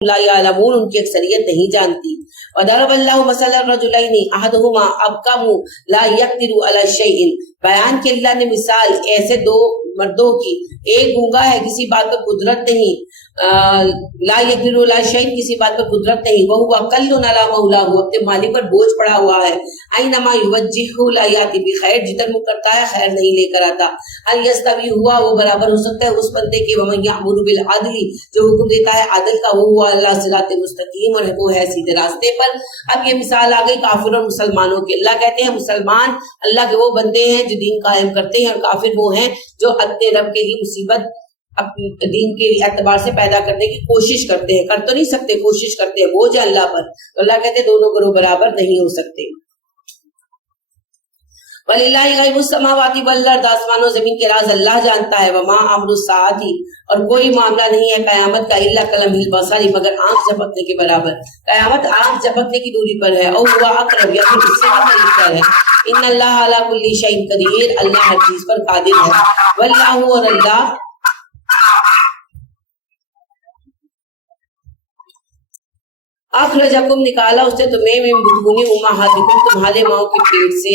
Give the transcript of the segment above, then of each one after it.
لا يعلمون ان کی اکثریت نہیں جانتی. وضرب اللہ مثلا الرجلین احدہما ابکم لا یقدر علی شیء، بیان کہ اللہ نے مثال ایسے دو مردوں کی، ایک گونگا ہے کسی بات پر قدرت نہیں، لا یقدر علی شیء کسی بات پر قدرت نہیں، وہو کل علی مولاه اپنے مالک پر بوجھ پڑا ہوا ہے، اینما یوجہہ لا یاتی بخیر جدھر منہ کرتا ہے خیر نہیں لے کر آتا. هل یستوی ہوا وہ برابر ہو سکتا ہے اس بندے کے، ومن یأمر بالعدل جو حکم دیتا ہے عدل کا، وہ اللہ صراط مستقیم اور وہ ہے سیدھے راستے پر. اب یہ مثال آ گئی کافر اور مسلمانوں کی. اللہ کہتے ہیں مسلمان اللہ کے وہ بندے ہیں جو دین قائم کرتے ہیں، اور کافر وہ ہیں جو اپنے رب کے لیے مصیبت اپنے دین کے اعتبار سے پیدا کرنے کی کوشش کرتے ہیں. کر تو نہیں سکتے، کوشش کرتے ہیں، بوجھ ہے اللہ پر. تو اللہ کہتے ہیں دونوں گروہ برابر نہیں ہو سکتے. وَلِلَّهِ غَيْبُ السَّمَاوَاتِ وَالْأَرْضِ آسمان و زمین کے راز اللہ جانتا ہے. وَمَا أَمْرُ السَّاعَةِ اور کوئی معاملہ نہیں ہے قیامت کا إِلَّا كَلَمْحِ الْبَصَرِ مگر آنکھ جھپکنے کے برابر. قیامت آنکھ جھپکنے کی دوری پر ہے. او ہوا اقرب یا پھر اس سے بھی قریب پر ہے. ان اللہ علی کل شیء قدیر اللہ ہر چیز پر قادر ہے. واللہ اور اللہ اخرجکم نکالا اس نے تمہیں من بطون امہاتکم تمہارے ماؤں کے پیٹ سے.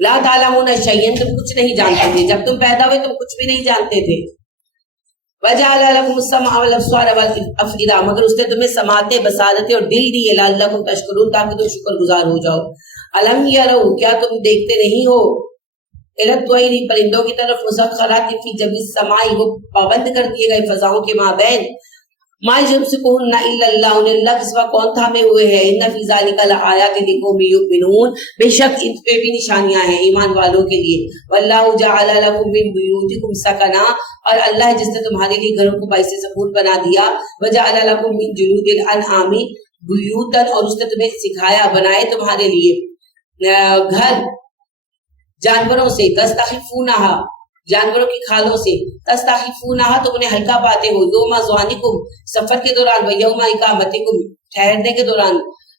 لا تعلمون شیئا تم کچھ نہیں جانتے تھے، جب تم پیدا ہوئے تم کچھ بھی نہیں جانتے تھے. وجعل لكم السمع والابصار والافئدہ مگر اس نے تمہیں سماعتیں، بصارتیں اور دل دیے، لعلکم تشکرون تاکہ تم شکر گزار ہو جاؤ. الم یروا کیا تم دیکھتے نہیں ہو، الی الطیر پرندوں کی طرف، مسخرات فی جو السماء وہ پابند کر دیے گئے فضاؤں کے مابین، ما یمسکہن الا اللہ انہیں اللہ کے سوا کون تھامے ہوئے ہیں. ان فی ذلک لآیات لقوم یؤمنون بے شک ان پہ بھی نشانیاں ہیں ایمان والوں کے لیے. واللہ جعل لکم من بیوتکم سکنا اور اللہ جس نے تمہارے لیے گھروں کو باعث سکون بنا دیا. وجعل لکم من جلود الانعام بیوتا اور اس نے تمہیں سکھایا بنائے تمہارے لیے گھر جانوروں سے، تستخفونہا جانوروں کی کھالوں سے، تستخفونہا تم انہیں ہلکا پاتے ہو، یوم ذوانکم سفر کے دوران، و یوم اقامتکم ٹھہرنے کے دوران.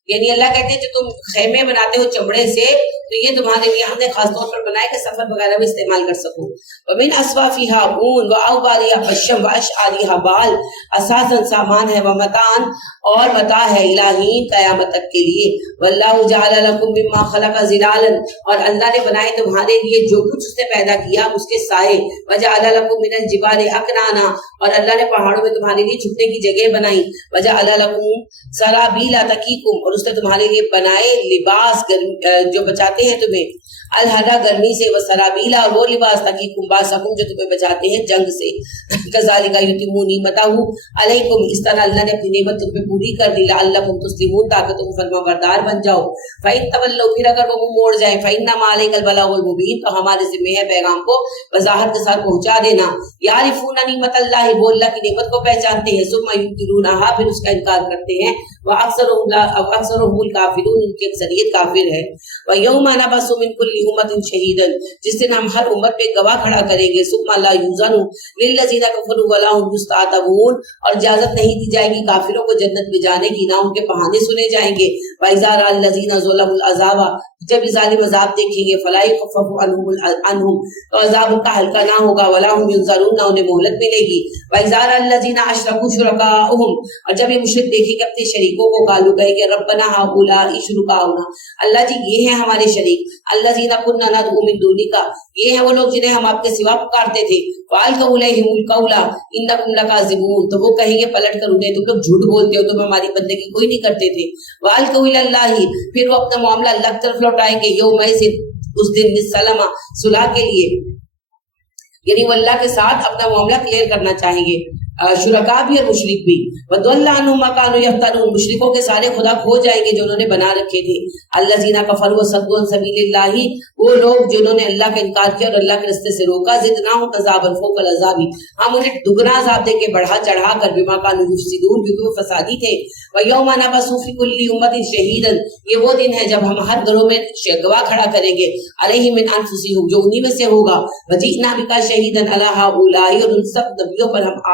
یعنی اللہ کہتے ہیں جو تم خیمے بناتے ہو چمڑے سے تو یہ تمہارے لیے ہم نے خاص طور پر بنائے کہ سفر وغیرہ میں استعمال کر سکو. ومن اصوافها اون واوبارها پشم واشعارها بال اساسا سامان ہے، ومتان اور متاع ہے، الہین قیامت تک کے لیے. واللہ جعل لکم مما خلق ظلالا اور اللہ نے بنائے تمہارے لیے جو کچھ اس نے پیدا کیا اس کے سائے. وجعل لکم من الجبال اکنانا اور اللہ نے پہاڑوں میں تمہارے لیے چھپنے کی جگہ بنائی. وجعل لکم سرابیل تقیکم اور اس نے تمہارے لیے بنائے لباس جو بچاتے ہیں تمہیں، الحرہ گرمی سے، وسرابیلا وہ لباس تقیکم باسکم جو تمہیں بچاتے ہیں جنگ سے. کذالک یتم نعمتہ علیکم اس طرح اللہ نے اپنی نعمت تم پہ پوری کر دی، لعلکم تسلمون تاکہ تم فرما بردار بن جاؤ. فإن تولوا پھر اگر وہ موڑ جائیں، فإنما علیک البلاغ المبین تو ہمارے ذمہ ہے پیغام کو وضاحت کے ساتھ پہنچا دینا. یعرفون نعمت اللہ وہ اللہ کی نعمت کو پہچانتے ہیں، ثم ینکرونہا پھر اس کا انکار کرتے ہیں. واکثرهم الکافرون ان کی اکثریت کافر ہے. ویوم نبعث من کل امت شہیدا جس دن ہم ہر امت پہ گواہ کھڑا کریں گے. ثم لا یؤذن للذین کفروا ولا هم یستعتبون اور اجازت نہیں دی جائے گی کافروں کو جنت میں جانے کی، نہ ان کے بہانے سنے جائیں گے. واذا رأى الذین ظلموا العذاب جب ظالم عذاب دیکھیں گے، فلا یخفف عنہم تو عذاب ان کا ہلکا نہ ہوگا، ولا هم ينظرون نہ انہیں مہلت ملے گی. واذا رأى الذین اشرکوا شرکاءهم اور جب یہ مشرک دیکھیں گے اپنے شریکوں کو، قالوا کہیں گے ربنا هؤلاء شرکاؤنا اللہ جی یہ ہیں ہمارے شریک، الذین كنا ندعو من دونک یہ ہیں وہ لوگ جنہیں ہم آپ کے سوا پکارتے تھے. وَأَلْقَوْا إِلَيْهِمُ الْقَوْلَ إِنَّكُمْ لَكَاذِبُونَ تو وہ کہیں گے پلٹ کر انہیں تم لوگ جھوٹ بولتے ہو، تم ہماری بندگی کوئی نہیں کرتے تھے. وَأَلْقَوْا إِلَى اللَّهِ پھر وہ اپنا معاملہ اللہ کی طرف لوٹائیں گے، یومئذ اس دن السلام صلح کے لیے، یعنی وہ اللہ کے ساتھ اپنا معاملہ کلیئر کرنا چاہیں گے، شرکا بھی اور مشرک بھی. وَضَلَّ عَنْهُمْ مَا كَانُوا يَفْتَرُونَ مشرکوں کے سارے خدا کھو جائیں گے جو انہوں نے بنا رکھے تھے. الَّذِينَ كَفَرُوا وَصَدُّوا عَن سَبِيلِ اللَّهِ وہ لوگ جنہوں نے اللہ کا انکار کیا اور اللہ کے راستے سے روکا. زِدْنَاهُمْ عَذَابًا فَوْقَ الْعَذَابِ ہم انہیں دگنا عذاب دیں گے بڑھا چڑھا کر، بِمَا كَانُوا يُفْسِدُونَ کیونکہ وہ فسادی تھے. وَيَوْمَ نَبْعَثُ فِي كُلِّ أُمَّةٍ شَهِيدًا یہ وہ دن ہے جب ہم ہر گھروں میں گواہ کھڑا کریں گے، عَلَيْهِم مِّنْ أَنفُسِهِمْ جو انہی میں سے ہوگا. وَجِئْنَا بِكَ شَهِيدًا عَلَىٰ هَؤُلَاءِ اور ان سب نبیوں پر ہم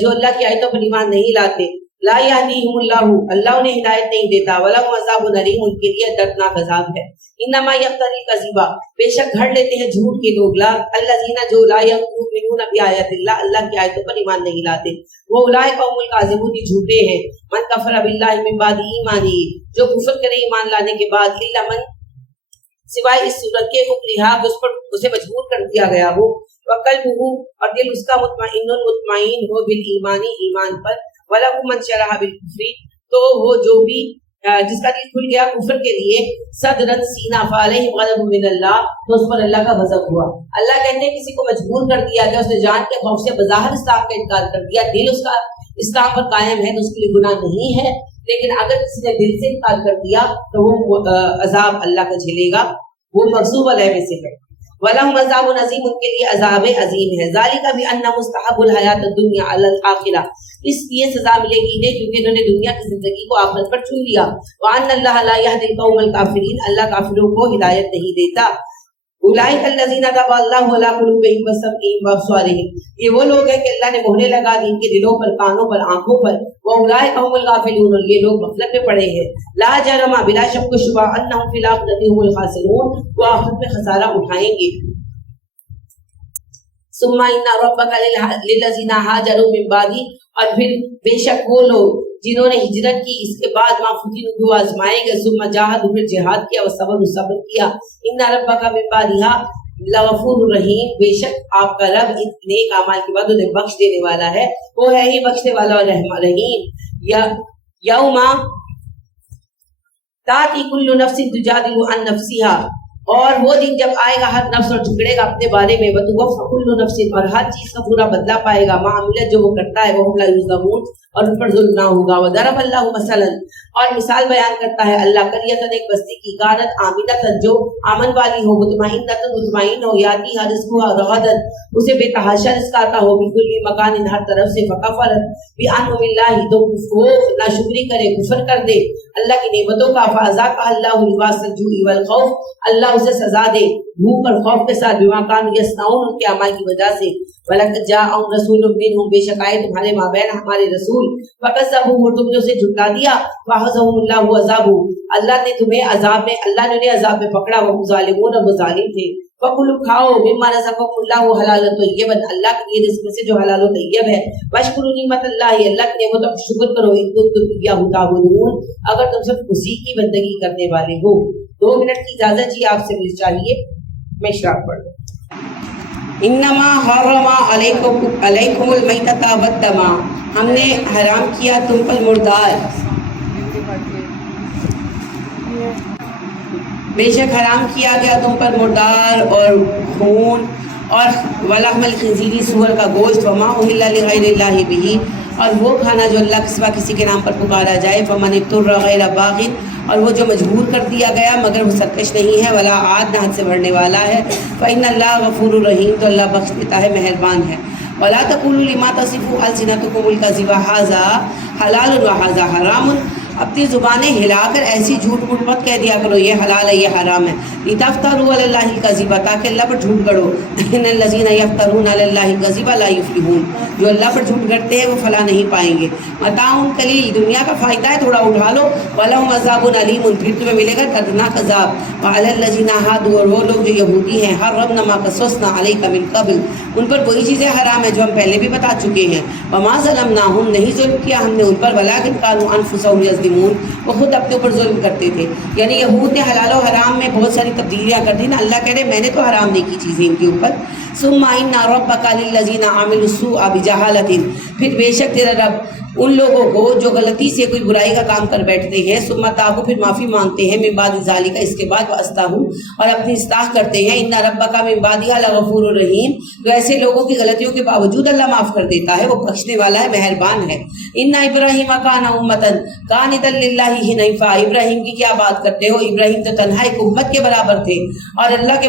جو اللہ کی آیتوں پر ایمان نہیں لاتے، لا یہدیہم اللہ، اللہ انہیں ہدایت نہیں دیتا، ولہم عذاب الیم، ان کے لیے دردناک عذاب ہے۔ انما یفتری الکذب، بے شک گھڑ لیتے ہیں جھوٹ کے لوگ، الذین جو لا یؤمنون بآیات اللہ، اللہ کی آیتوں پر ایمان نہیں لاتے، وہ اولئک هم الکاذبون، جھوٹے ہیں۔ من کفر باللہ من بعد ایمانہ، جو کفر کرے ایمان لانے کے بعد، الا من، سوائے اس صورت کے مکرہا، اس پر اسے مجبور کر دیا گیا ہو، وقلبہ، اور دل اس کا مطمئن ہو بالایمان، ایمان پر، وَلَهُ مَنْ شَرَحَ بِالْكُفْرِ، تو وہ جو بھی جس کا دل کھل گیا کفر کے لیے، صدرن سینہ، فعلیہم غضب من اللہ، تو اس پر اللہ کا غضب ہوا۔ اللہ کہتے ہیں کسی کو مجبور کر دیا گیا، اس نے جان کے خوف سے بظاہر اسلام کا انکار کر دیا، دل اس کا اسلام پر قائم ہے تو اس کے لیے گناہ نہیں ہے، لیکن اگر کسی نے دل سے انکار کر دیا تو وہ عذاب اللہ کا جھیلے گا، وہ مغضوب علیہ میں سے ہے۔ وَلَهُمْ عَذَابٌ عَظِيمٌ، ان کے لیے عذاب عظیم ہے۔ ذَلِكَ بِأَنَّ مُسْتَحَبُّ الْحَيَاةَ الدُّنْيَا عَلَى الْآخِرَةِ، اس لیے سزا ملے گی انہیں کیونکہ انہوں نے دنیا کی زندگی کو آخرت پر چن لیا۔ وَأَنَّ اللَّهَ لَا يَهْدِي الْقَوْمَ الْكَافِرِينَ، اللہ کافروں کو ہدایت نہیں دیتا۔ اولئک الذین طبع اللہ علی قلوبہم وسمعہم وابصارہم، یہ وہ لوگ ہیں کہ اللہ نے مہریں لگا دی ان کے دلوں پر، کانوں پر، آنکھوں پر۔ واولئک هم الغافلون، اور یہ لوگ غفلت میں پڑے ہیں۔ لا جرم، بلا شک و شبہ، انہم فی الآخرۃ هم الخاسرون، وہ آخرت میں خسارہ اٹھائیں گے۔ ثم ان ربک للذین ہاجروا من بعد، اور پھر بے شک وہ لوگ جنہوں نے ہجرت کی اس کے بعد، ما فتنوا، جو آزمائے گئے، ثم جاہدوا، پھر جہاد کیا، صبر کیا، ان ربک من بعدها لغفور رحیم، بے شک آپ کا رب ان نیک اعمال کے بعد انہیں بخش دینے والا ہے، وہ ہے ہی بخشنے والا اور رحیم۔ یوم تاتی کل نفس تجادل عن نفسها، اور وہ دن جب آئے گا ہر نفس اور جھگڑے گا اپنے بارے میں، وتوفى كل نفس، اور ہر چیز کا پورا بدلہ پائے گا، ما عملت، جو وہ کرتا ہے، وهم لا يظلمون، اور ان پر ظلم نہ ہوگا۔ وضرب اللہ مثلا، اور مثال بیان کرتا ہے اللہ، قریۃ، ایک بستی کی، کانت آمنۃ، جو امن والی ہو، مطمئنۃ، مطمئن ہو، یاتی رزقها رغدا، اسے بے تحاشا رزق آتا ہو، من کل مکان، ہر طرف سے، فکفرت بانعم اللہ، تو وہ ناشکری کرے، کفر کر دے اللہ کی نعمتوں کا، فاذاقها اللہ لباس الجوع والخوف، اللہ اسے سزا دے بھوک اور خوف کے ساتھ، بما كانوا يصنعون، ان کے اعمال کی وجہ سے۔ وَلَقَدْ جَاءَهُمْ رَسُولٌ مِّنْهُمْ، بے شک آئے تمہارے مابین ہمارے رسول، فَكَذَّبُوهُ، تم نے اسے جھٹلا دیا، فَأَخَذَهُمُ اللَّهُ عَذَابُهُ، اللہ نے انہیں عذاب میں پکڑا، وہ ظالمون، اور وہ ظالم تھے۔ فَكُلُوا، کھاؤ، مِمَّا رَزَقَكُمُ اللَّهُ حَلَالًا طَيِّبًا، اللہ کے لیے رزق میں سے جو حلال و طیب ہے، وَاشْكُرُوا نِعْمَتَ اللَّهِ، اللہ کی نعمتوں کا شکر کرو، إِن كُنتُمْ إِيَّاهُ تَعْبُدُونَ، اگر تم سب اسی کی بندگی کرنے والے ہو۔ 2 منٹ کی اجازت جی آپ سے مجھے چاہیے، میں اشراق پڑھ دوں۔ انما حرم علیکم المیتۃ والدم، ہم نے حرام کیا تم پر مردار، بے شک حرام کیا گیا تم پر مردار اور خون، اور ولحم الخنزیر، سور کا گوشت، وما اہل لغیر اللہ بہ، اور وہ کھانا جو اللہ کے سوا کسی کے نام پر پکارا جائے، فمن اضطر غیر باغ، اور وہ جو مجبور کر دیا گیا مگر وہ سرکش نہیں ہے، ولا عاد، نہ حد سے بڑھنے والا ہے، فإن اللہ غفور رحیم، تو اللہ بخش دیتا ہے، مہربان ہے۔ ولا تقولوا لما تصف ألسنتكم الكذب هذا حلال وهذا حرام، اپنی زبانیں ہلا کر ایسی جھوٹ موٹ مت کہہ دیا کرو یہ حلال ہے یہ حرام ہے، لتفتروا علی اللہ الکذب، تاکہ اللہ پر جھوٹ گڑو، ان الذین یفترون علی اللہ الکذب لا یفلحون، جو اللہ پر جھوٹ گڑتے ہیں وہ فلاح نہیں پائیں گے۔ متاع قلیل، دنیا کا فائدہ ہے تھوڑا اٹھا لو، ولہم عذاب علیم، پھر تمہیں ملے گا دردناک عذاب۔ وعلی الذین ہادوا، اور وہ لوگ جو یہودی ہیں، حرمنا ما قصصنا علیک من قبل، ان پر وہی چیزیں حرام ہیں جو ہم پہلے بھی بتا چکے ہیں۔ وما ظلمناہم، نہیں ظلم کیا ہم نے ان پر، ولکن کانوا انفسہم یظلمون، وہ خود اپنے اوپر ظلم کرتے تھے۔ یعنی یہود نے حلال و حرام میں بہت ساری تبدیلیاں کر دی نا، اللہ کہہ رہے میں نے تو حرام نہیں کی چیزیں ان کے اوپر۔ ثم ان ربک للذین عملوا السوء بجہالۃ، پھر بے شک تیرا رب ان لوگوں کو جو غلطی سے کوئی برائی کا کام کر بیٹھتے ہیں، ثم تابوا، پھر معافی مانگتے ہیں، من بعد ذالک، اس کے بعد، واصلحوا، اور اپنی اصلاح کرتے ہیں، ان ربک من بعدها لغفور رحیم، تو ایسے لوگوں کی غلطیوں کے باوجود اللہ معاف کر دیتا ہے، وہ بخشنے والا ہے، مہربان ہے۔ ان ابراہیم کان امۃ قانتا للہ حنیفا، ابراہیم کی کیا بات کرتے ہو، ابراہیم تو تنہا ایک امت کے برابر تھے اور اللہ کے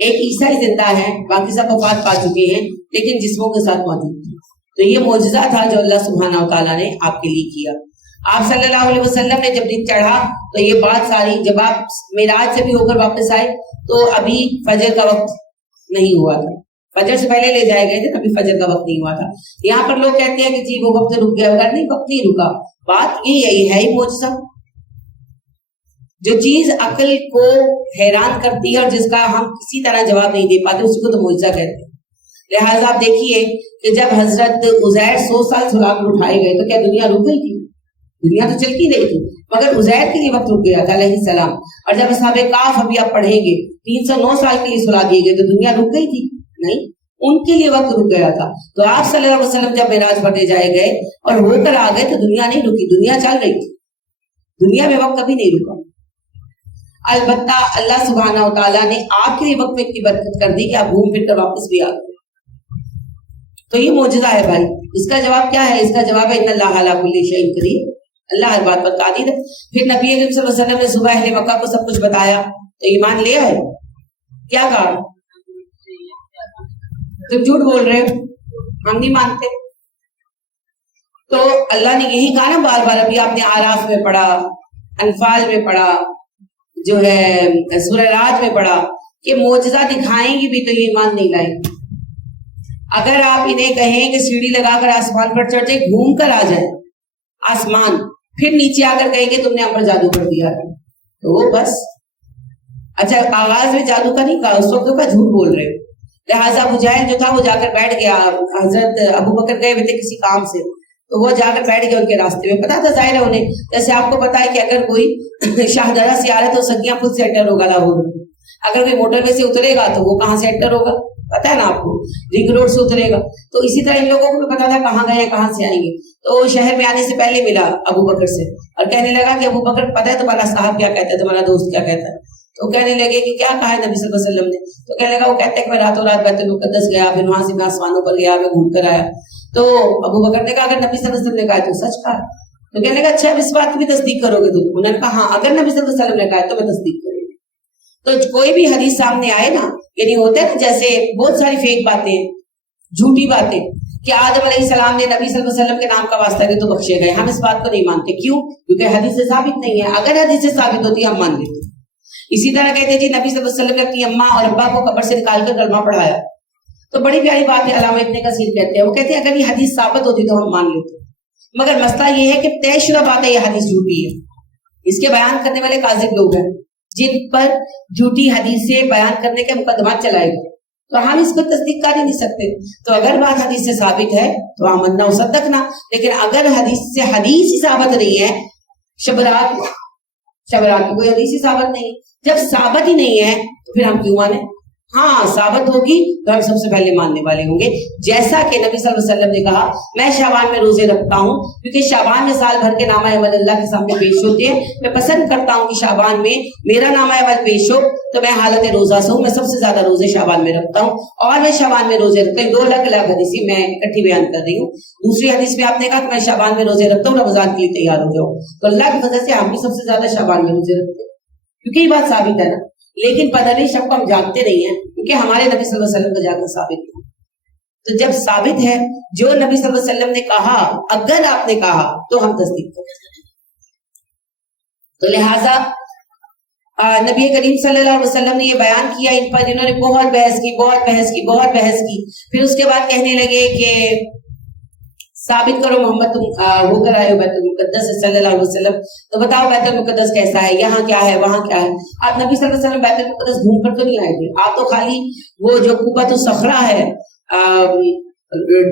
ایک عیسیٰ زندہ ہے، باقی سب وفات پا چکے ہیں لیکن جسموں کے ساتھ موجود تھے. تو یہ معجزہ تھا جو اللہ سبحانہ وتعالیٰ نے آپ کے لیے کیا. آپ صلی اللہ علیہ وسلم نے جب دن چڑھا تو یہ بات ساری، جب آپ معراج سے بھی ہو کر واپس آئے تو ابھی فجر کا وقت نہیں ہوا تھا، فجر سے پہلے لے جائے گئے تھے، ابھی فجر کا وقت نہیں ہوا تھا. یہاں پر لوگ کہتے ہیں کہ جی وہ وقت رک گیا، اگر نہیں وقت نہیں رکا. بات یہی ہے ہی معجزہ. جو چیز عقل کو حیران کرتی ہے اور جس کا ہم کسی طرح جواب نہیں دے پاتے اس کو تو معجزہ کہتے ہیں. لہٰذا آپ دیکھیے کہ جب حضرت عزیر 100 سال سلا کر اٹھائے گئے تو کیا دنیا رک گئی تھی؟ دنیا تو چلتی رہی تھی، مگر عزیر کے لیے وقت رک گیا تھا علیہ السلام. اور جب اصحاب کہف ابھی آپ پڑھیں گے 309 سال کے لیے سلا دیے گئے تو دنیا رک گئی تھی؟ نہیں، ان کے لیے وقت رک گیا تھا. تو آپ صلی اللہ علیہ وسلم جب معراج پر لے جائے گئے اور ہو کر آ گئے تو دنیا نہیں رکی، دنیا چل رہی تھی. دنیا میں وقت کبھی نہیں رکا. البتہ اللہ سبحانہ وتعالیٰ نے آپ کے لیے وقت میں اتنی برکت کر دی کہ آپ گھوم پھر کر واپس بھی آ گئے. تو یہ معجزہ ہے بھائی. اس کا جواب کیا ہے؟ اس کا جواب ہے ان اللہ علی کل شیء قدیر، اللہ ہر بات پر قادر ہے. پھر نبی اکرم صلی اللہ علیہ وسلم نے صبح اہل مکہ کو سب کچھ بتایا تو ایمان لے آئے. کیا کہا؟ تم جھوٹ بول رہے ہو، ہم نہیں مانتے. تو اللہ نے یہی کہا نا بار بار، ابھی آپ نے آراف میں پڑھا، انفال میں پڑھا، جو ہے سورہ راج میں پڑھا کہ معجزہ دکھائیں گی بھی تو یہ ایمان نہیں لائیں. اگر آپ انہیں کہیں کہ سیڑھی لگا کر آسمان پر چڑھ جائے، گھوم کر آ جائے آسمان، پھر نیچے آ کر کہیں گے تم نے ہم پر جادو کر دیا ہے، تو وہ بس اچھا آغاز میں جادو کا نہیں کہا، اس وقت کا جھوٹ بول رہے ہو. لہٰذا ابو جہل جو تھا وہ جا کر بیٹھ گیا. حضرت ابو بکر گئے ہوئے تھے کسی کام سے تو وہ جا کر بیٹھ گیا ان کے راستے میں. پتا تھا ظاہر ہے انہیں، جیسے آپ کو پتا ہے کہ اگر کوئی شاہدرہ سے آ رہا ہے تو سگیاں خود سے انٹر ہوگا لاہور. اگر کوئی موٹر وے سے اترے گا تو وہ کہاں سے انٹر ہوگا، پتا ہے نا آپ کو، رنگ روڈ سے اترے گا. تو اسی طرح ان لوگوں کو بھی پتا تھا کہاں گئے کہاں سے آئیں گے. تو شہر میں آنے سے پہلے ملا ابو بکر سے اور کہنے لگا کہ ابو بکر پتا ہے تمہارا صاحب کیا کہتا ہے، تمہارا دوست کیا کہتا ہے. تو کہنے لگے کہ کیا کہا ہے نبی صلی اللہ علیہ وسلم نے. تو کہنے لگا وہ کہتا ہے کہ میں راتوں رات بیت المقدس گیا، پھر وہاں سے میں آسمانوں پر گیا، میں گھوم کر آیا. تو ابو بکر نے کہا اگر نبی صلی اللہ علیہ وسلم نے کہا تو سچ کہا. تو کہنے لگا اچھا اب اس بات کی بھی تصدیق کرو گے تم؟ انہوں نے کہا ہاں اگر نبی صلی اللہ علیہ وسلم نے کہا تو میں تصدیق کروں گی. تو کوئی بھی حدیث سامنے آئے نا، یعنی ہوتا ہے جیسے بہت ساری فیک باتیں، جھوٹی باتیں کہ آدم علیہ السلام نے نبی صلی اللہ علیہ وسلم کے نام کا واسطہ دیا تو بخشے گئے، ہم اس بات کو نہیں مانتے. کیوں؟ کیونکہ حدیث سے ثابت نہیں ہے. اگر حدیث سے ثابت ہوتی ہم مان لیتے. اسی طرح کہتے ہیں جی نبی صلی اللہ علیہ وسلم نے اپنی اماں اور ابا کو قبر سے نکال کر کلمہ پڑھایا. تو بڑی پیاری بات ہے، علامہ ابن کثیر کہتے ہیں، وہ کہتے ہیں اگر یہ حدیث ثابت ہوتی تو ہم مان لیتے. مگر مسئلہ یہ ہے کہ طے شدہ بات ہے یہ حدیث جھوٹی ہے. اس کے بیان کرنے والے کاذب لوگ ہیں جن پر جھوٹی حدیثیں بیان کرنے کے مقدمات چلائے گئے، تو ہم اس کو تصدیق کر ہی نہیں سکتے. تو اگر بات حدیث سے ثابت ہے تو ہم ماننا و صدقنا، لیکن اگر حدیث سے حدیث ہی ثابت نہیں ہے، شبرات کی کوئی حدیث ہی ثابت نہیں، جب ثابت ہی نہیں ہے تو پھر ہم کیوں مانیں؟ ہاں ثابت ہوگی تو ہم سب سے پہلے ماننے والے ہوں گے. جیسا کہ نبی صلی اللہ علیہ وسلم نے کہا میں شعبان میں روزے رکھتا ہوں کیونکہ شعبان میں سال بھر کے نامہ عمل اللہ کے سامنے پیش ہوتے ہیں. میں پسند کرتا ہوں کہ شعبان میں میرا نامہ عمل پیش ہو تو میں حالت روزہ سے ہوں. میں سب سے زیادہ روزے شعبان میں رکھتا ہوں اور میں شعبان میں روزے رکھتا ہوں. 2 الگ الگ حدیثیں میں اکٹھی بیان کر رہی ہوں. دوسری حدیث میں آپ نے کہا کہ میں شعبان میں روزے رکھتا ہوں، رمضان کے لیے تیار ہو جاؤں. تو اللہ کی وجہ سے ہم بھی سب سے زیادہ شعبان میں روزے رکھتے ہیں کیونکہ یہ بات ثابت ہے نا. لیکن پتہ نہیں شک کو ہم جانتے نہیں ہیں کیونکہ ہمارے نبی صلی اللہ علیہ وسلم کا جانا ثابت ہے. تو جب ثابت ہے جو نبی صلی اللہ علیہ وسلم نے کہا، اگر آپ نے کہا تو ہم تصدیق کریں. تو لہٰذا نبی کریم صلی اللہ علیہ وسلم نے یہ بیان کیا. ان پر انہوں نے بہت بحث کی. پھر اس کے بعد کہنے لگے کہ ثابت کرو محمد تم ہو کر آئے ہو بیت المقدس سے صلی اللہ علیہ وسلم، تو بتاؤ بیت المقدس کیسا ہے، یہاں کیا ہے، وہاں کیا ہے. آپ نبی صلی اللہ علیہ وسلم بیت المقدس گھوم کر تو نہیں آئے تھے. آپ تو خالی وہ جو قبۃ الصخرہ ہے،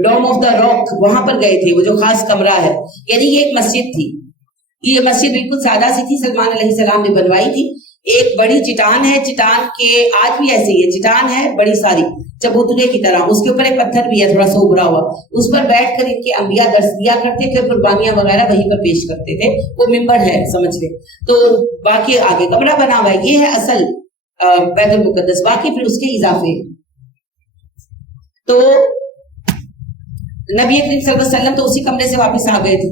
ڈوم آف دا راک، وہاں پر گئے تھے، وہ جو خاص کمرہ ہے. یعنی یہ ایک مسجد تھی. یہ مسجد بالکل سادہ سی تھی، سلمان علیہ السلام نے بنوائی تھی. ایک بڑی چٹان ہے، چٹان کے آج بھی ایسے ہی ہے، چٹان ہے بڑی ساری چبوترے کی طرح، اس کے اوپر ایک پتھر بھی ہے تھوڑا سا ابھرا ہوا، اس پر بیٹھ کر ان کے انبیاء درس دیا کرتے تھے، قربانیاں وغیرہ وہیں پر پیش کرتے تھے. وہ ممبر ہے سمجھ لیں. تو باقی آگے کمرہ بنا ہوا ہے، یہ ہے اصل بیت المقدس. باقی پھر اس کے اضافے. تو نبی کریم صلی اللہ علیہ وسلم تو اسی کمرے سے واپس آ گئے تھے،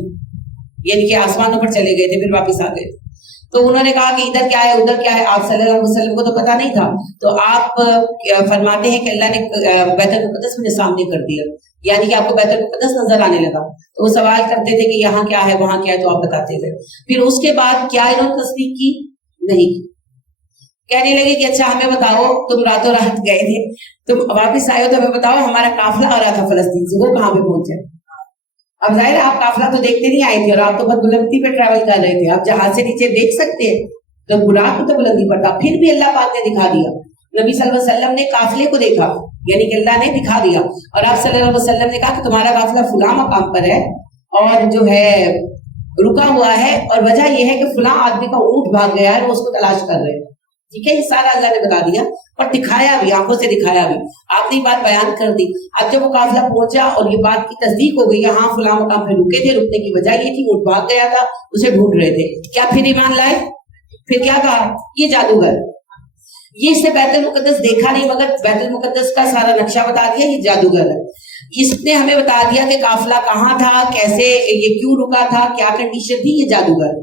یعنی کہ آسمانوں پر چلے گئے تھے، پھر واپس آ گئے تھے. تو انہوں نے کہا کہ ادھر کیا ہے ادھر کیا ہے. آپ صلی اللہ علیہ وسلم کو تو پتا نہیں تھا. تو آپ فرماتے ہیں کہ اللہ نے بیت المقدس میرے سامنے کر دیا, یعنی کہ آپ کو بیت المقدس نظر آنے لگا. تو وہ سوال کرتے تھے کہ یہاں کیا ہے وہاں کیا ہے, تو آپ بتاتے تھے. پھر اس کے بعد کیا انہوں نے تصدیق کی؟ نہیں کی. کہنے لگے کہ اچھا ہمیں بتاؤ, تم راتوں رات گئے تھے, تم واپس آئے ہو تو ہمیں بتاؤ ہمارا قافلہ آ رہا تھا فلسطین سے, وہ کہاں پہ پہنچے؟ اب ظاہر ہے آپ قافلہ تو دیکھتے نہیں آئے تھے, اور آپ تو بہت بلندی پہ ٹریول کر رہے تھے, آپ جہاز سے نیچے دیکھ سکتے ہیں تو گناہ کو تو بلندی پڑتا. پھر بھی اللہ پاک نے دکھا دیا, نبی صلی اللہ علیہ وسلم نے قافلے کو دیکھا, یعنی کہ اللہ نے دکھا دیا. اور آپ صلی اللہ علیہ وسلم نے کہا کہ تمہارا قافلہ فلاں مقام پر ہے اور جو ہے رکا ہوا ہے, اور وجہ یہ ہے کہ فلاں آدمی کا اونٹ بھاگ گیا ہے, وہ اس کو تلاش کر رہے ہیں. ٹھیک ہے, یہ سارا اللہ نے بتا دیا اور دکھایا بھی, آنکھوں سے دکھایا بھی. آپ نے یہ بات بیان کر دی. اب جب وہ قافلہ پہنچا اور یہ بات کی تصدیق ہو گئی, ہاں فلاں مقام پہ رکے تھے, رکنے کی وجہ یہ تھی اونٹ بھاگ گیا تھا, اسے ڈھونڈ رہے تھے, کیا پھر ایمان لائے؟ پھر کیا کہا؟ یہ جادوگر, یہ اس نے بیت المقدس دیکھا نہیں مگر بیت المقدس کا سارا نقشہ بتا دیا, یہ جادوگر ہے. اس نے ہمیں بتا دیا کہ قافلہ کہاں تھا, کیسے یہ کیوں رکا تھا, کیا کنڈیشن تھی, یہ جادوگر.